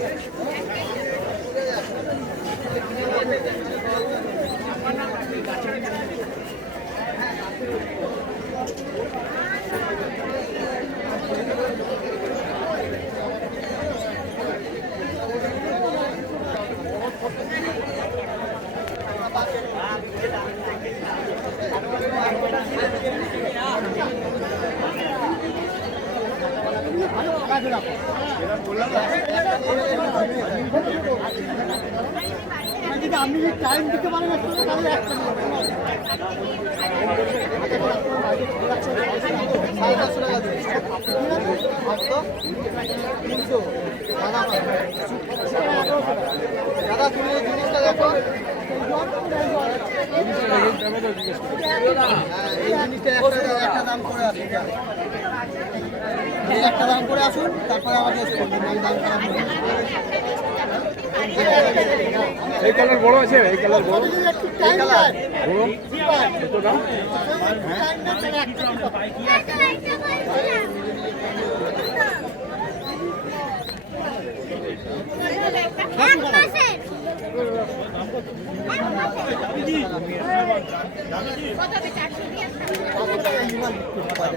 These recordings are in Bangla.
Yeah. আপনি যদি টাইম দিতে পারেন তাহলে একটা তুমি এই জিনিসটা দেখো হ্যাঁ, এই জিনিসটা একটা একটা দাম করে আসুন এই একটা দাম করে আসুন তারপরে করবেন আমি দাম খারাপ। এই কালার বড় আছে এই কালার বড়। টাইম দেয়। বড়? কত দাম কম দামে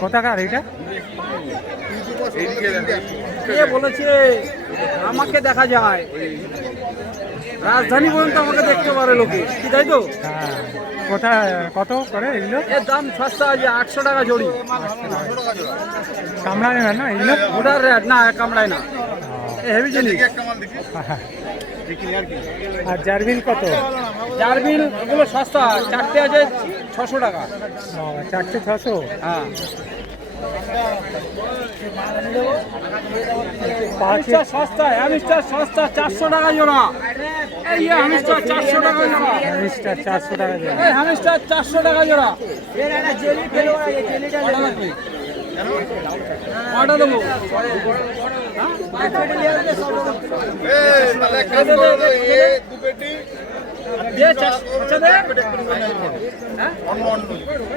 কতাকার এটা? কে বলেছে? আমাকে দেখা যায়। রাজধানী পর্যন্ত আমাকে দেখতে পারে লোকে। কি তাই তো? হ্যাঁ। কোথা কত করে এগুলো? এর দাম সস্তা আছে আটশো টাকা জড়ি। কামড়ায় না না এগুলো? ভোটার র্যাড না কামড়ায় না। হেভি জিনিস। আর জারবিল কত? জার্মিল এগুলো সস্তা। চারটে আছে ছশো টাকা। ও, চারটে ছশো? হ্যাঁ। পাঁচ হামিস্টার সস্তা হামিস্টার সস্তা চারশো টাকা জোড়া। এই যে হামিস্টার চারশো টাকা জোড়া। মিস্টার চারশো টাকা দেবে এই হামিস্টার চারশো টাকা জোড়া। কটা দেবো। দে, চার- আচ্ছা দে। হ্যাঁ?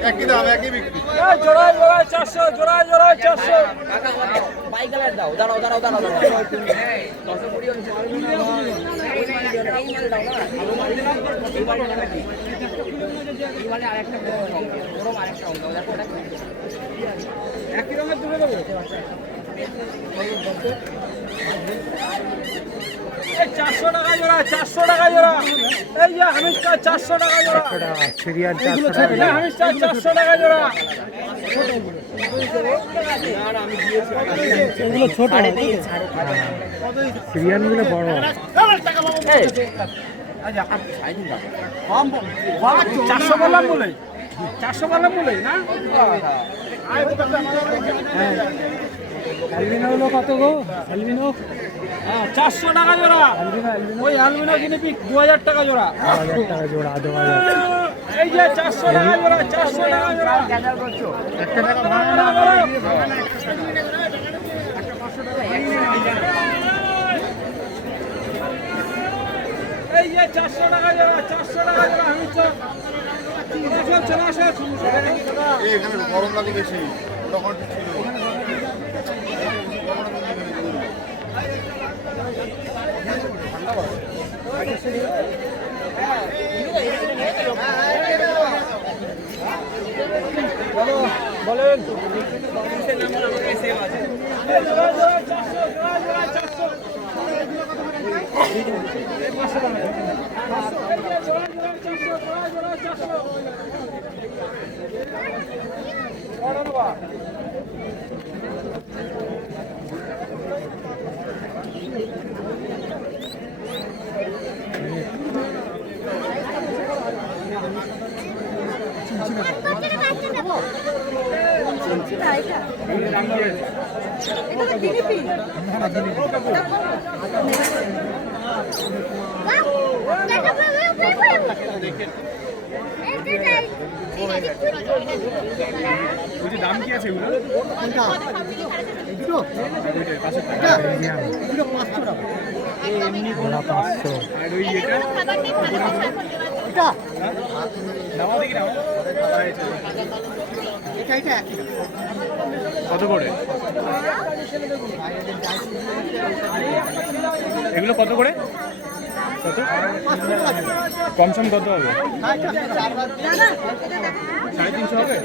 একই দাম একই বিক্রি। জোড়ায় জোড়ায় চারশো জোড়ায় জোড়ায় চারশো। একই রঙের তুলে দেবো? চারশো টাকা জোড়া চারশো টাকা জোড়া। এই যে হামিস্টার চারশো টাকা জোড়া। টাকা এই যে হামিস্টার চারশো টাকা জোড়া। এগুলো ছোট। সিরিয়ালগুলো বড়। চারশো বললাম বলে। চারশো বললাম বলে না? হলো কত গো? হ্যাঁ, চারশো টাকা জোড়া। ওই অ্যালুমিনিয়াম কিনে পিক দু হাজার টাকা জোড়া। টাকা জোড়া দু হাজার এই যে চারশো টাকা জোড়া চারশো টাকা জোড়া। এই যে চারশো টাকা জোড়া চারশো টাকা জোড়া আমি চলে আসো। গরম লাগে বেশি তখন বলেন। চারশো দাম কি আছে এগুলো? পাঁচশো টাকা। ওরা পাঁচশো। কত করে এগুলো কত করে কত পাঁচশো টাকা দিন। কম সম কত হবে। সাড়ে তিনশো হবে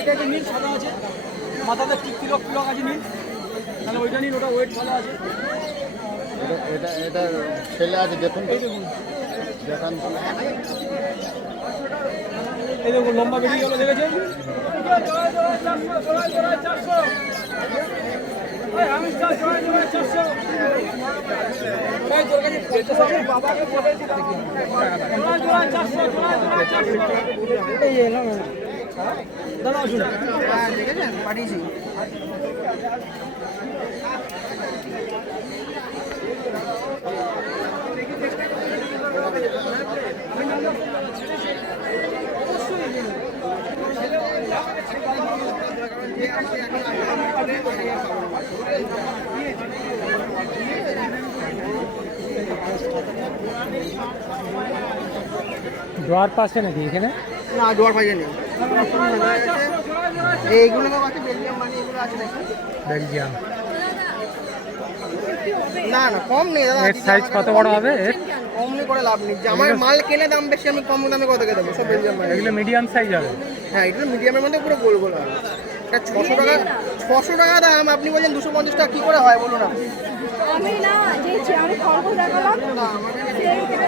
এটা যে নীল সাদা আছে মাথাতে টিক তিলক তিলক আছে নীল তাহলে ওইটা নিন ওটা ওয়েট ভালো আছে এটা এটা ছেলে আছে দেখুন দেখান। এই দেখুন লম্বা বেরিয়ে গেল দেখেছেন? দাদা আসুন হ্যাঁ, দেখেছেন পাঠিয়েছি জোয়ার পাশে নাকি এখানে না জোয়ার ভাজে নেই এইগুলো আছে বেলজিয়াম মানে এগুলো আছে বেলজিয়াম না না কম নেই দাদা এর সাইজ কত বড় হবে? এর কম নেই করে লাভ নেই। আমার মাল কেনে দাম বেশি আমি কম দামে কত দেবো? সব বেলজিয়াম মানে এগুলো মিডিয়াম সাইজ হবে। হ্যাঁ এটা মিডিয়ামের মধ্যে পুরো গোল গোল এটা ছশো টাকা ছশো টাকা দাম আপনি বলছেন দুশো পঞ্চাশ টাকা কী করে হয়? বলুন না। আমি না যে আমি খবর দেখালাম